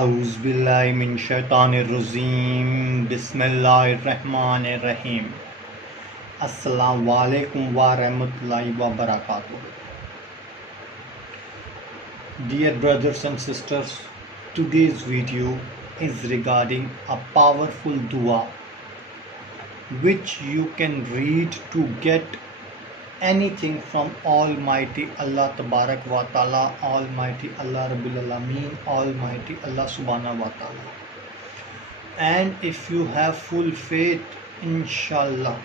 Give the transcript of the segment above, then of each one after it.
औज़ुबिल्लाहिमिनश्शैतानिर्रजीम बिस्मिल्लाहिर्रहमानिर्रहीम। अस्सलामु अलैकुम व रहमतुल्लाहि व बरकातुहू। Dear brothers and sisters, today's video is regarding a powerful dua which you can read to get anything from Almighty Allah Tabarak wa Ta'ala, Almighty Allah Rabbil Alameen, Almighty Allah Subhanahu wa Ta'ala. And if you have full faith, inshallah,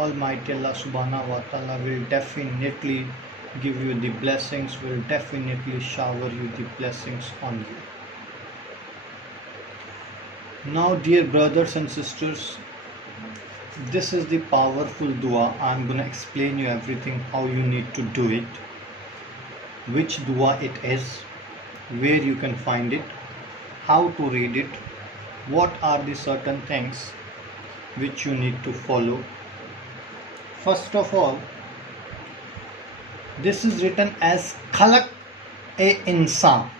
Almighty Allah Subhanahu wa Ta'ala will definitely give you the blessings, will definitely shower you the blessings on you. Now, dear brothers and sisters, this is the powerful dua. I'm going to explain you everything, how you need to do it, which dua it is, where you can find it, how to read it, what are the certain things which you need to follow. First of all, this is written as Khalaq e Insan.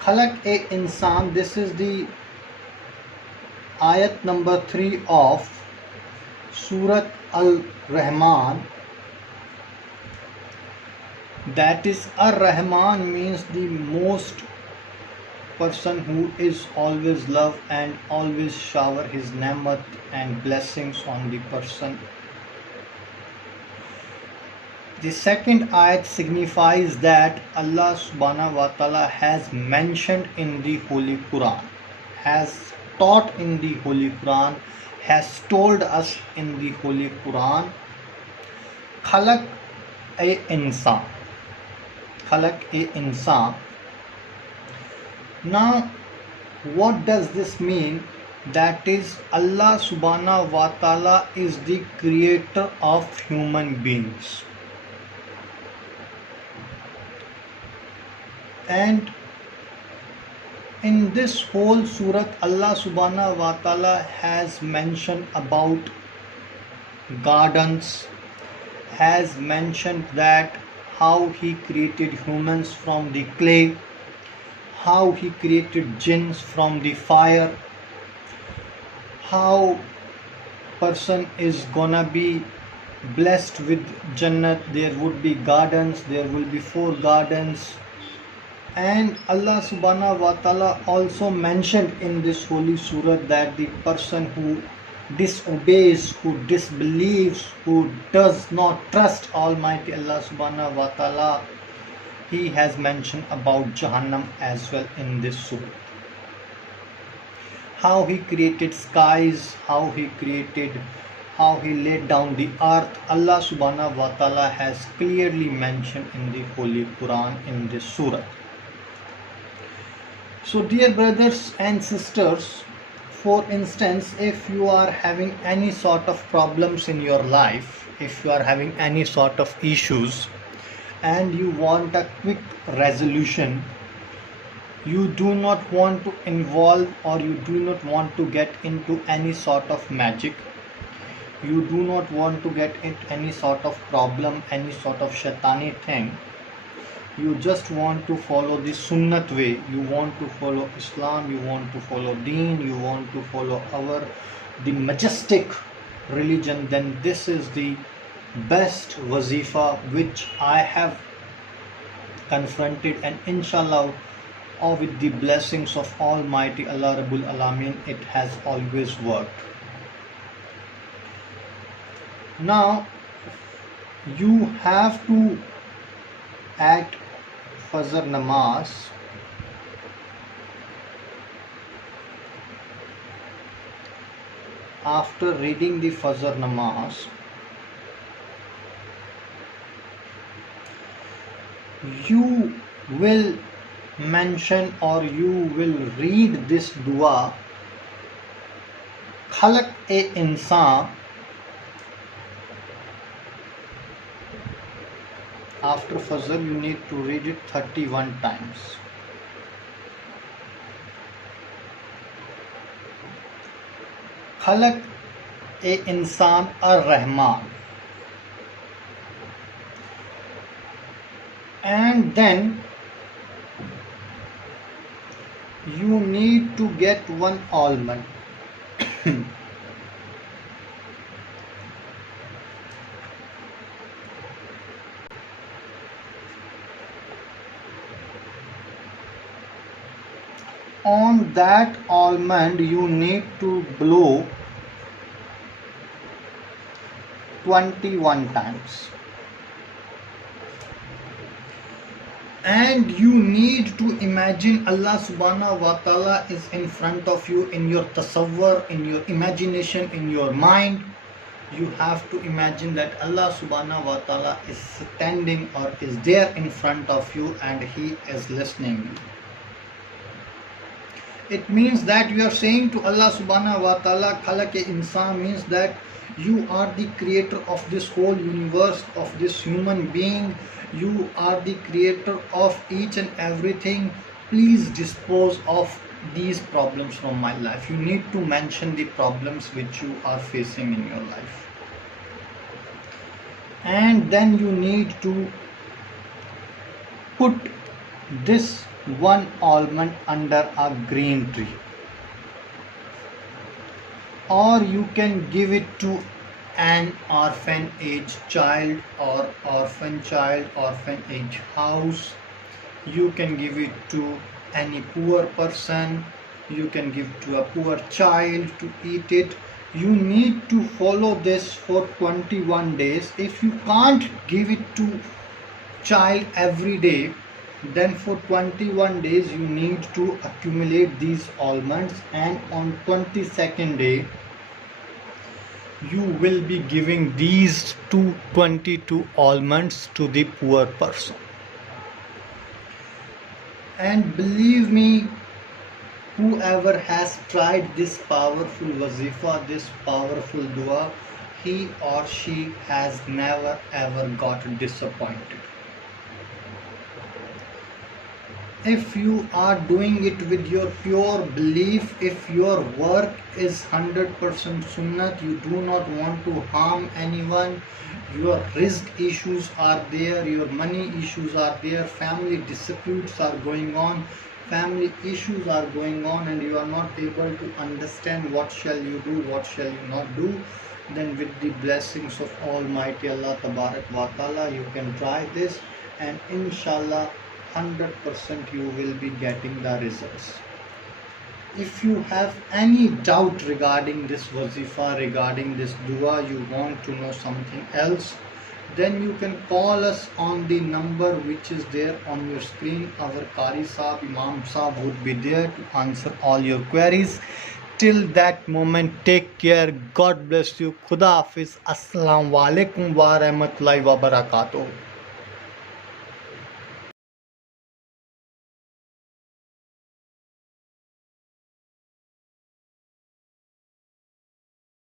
Khalaq e Insan, this is the ayat number 3 of Surat Al-Rahman. That is, Ar-Rahman means the most person who is always love and always shower his ni'mat and blessings on the person. The second ayat signifies that Allah subhanahu wa ta'ala has mentioned in the Holy Quran, has taught in the Holy Quran, has told us in the Holy Quran, Khalaq e Insan. Khalaq e Insan. Now, what does this mean? That is, Allah subhanahu wa ta'ala is the creator of human beings. And in this whole surat, Allah subhanahu wa ta'ala has mentioned about gardens, has mentioned that how he created humans from the clay, how he created jinns from the fire, how person is gonna be blessed with Jannat, there would be gardens, there will be 4 gardens. And Allah subhanahu wa ta'ala also mentioned in this holy surah that the person who disobeys, who disbelieves, who does not trust Almighty Allah subhanahu wa ta'ala, he has mentioned about Jahannam as well in this surah. How he created skies, how he laid down the earth, Allah subhanahu wa ta'ala has clearly mentioned in the Holy Quran in this surah. So, dear brothers and sisters, for instance, if you are having any sort of problems in your life, if you are having any sort of issues and you want a quick resolution, you do not want to involve or you do not want to get into any sort of magic, you do not want to get into any sort of problem, any sort of shaitani thing, you just want to follow the sunnat way, you want to follow Islam, you want to follow Deen, you want to follow the majestic religion, then this is the best wazifa which I have confronted, and inshallah, or with the blessings of Almighty Allah Rabbul Alameen, it has always worked. Now, you have to at Fajr Namaz after reading the Fajr Namaz, you will mention or you will read this dua, Khalaq e Insan. After Fajr, you need to read it 31 times. Khalaq e Insan Ar-Rahman. And then need to get one almond. On that almond you need to blow 21 times. And you need to imagine Allah subhanahu wa ta'ala is in front of you in your tasawwur, in your imagination, in your mind. You have to imagine that Allah subhanahu wa ta'ala is standing or is there in front of you and He is listening you. It means that you are saying to Allah subhanahu wa ta'ala, Khalaq-e-Insan means that you are the creator of this whole universe, of this human being. You are the creator of each and everything. Please dispose of these problems from my life. You need to mention the problems which you are facing in your life. And then you need to put this one almond under a green tree, or you can give it to an orphan-age child or orphan-age house. You can give it to any poor person. You can give to a poor child to eat it. You need to follow this for 21 days. If you can't give it to child every day, then for 21 days you need to accumulate these almonds, and on 22nd day you will be giving these 222 almonds to the poor person. And believe me, whoever has tried this powerful wazifa, this powerful dua, he or she has never ever got disappointed. If you are doing it with your pure belief, if your work is 100% sunnat, you do not want to harm anyone, your rizq issues are there, your money issues are there, family disputes are going on, and you are not able to understand what shall you do, what shall you not do, then with the blessings of Almighty Allah Tabarak wa Ta'ala you can try this, and inshallah 100% you will be getting the results. If you have any doubt regarding this wazifa, regarding this dua, you want to know something else, then you can call us on the number which is there on your screen. Our Qari Sahab, Imam Sahab would be there to answer all your queries. Till that moment, take care. God bless you. Khuda Hafiz. Assalamu alaikum wa rahmatullahi wa barakatuh.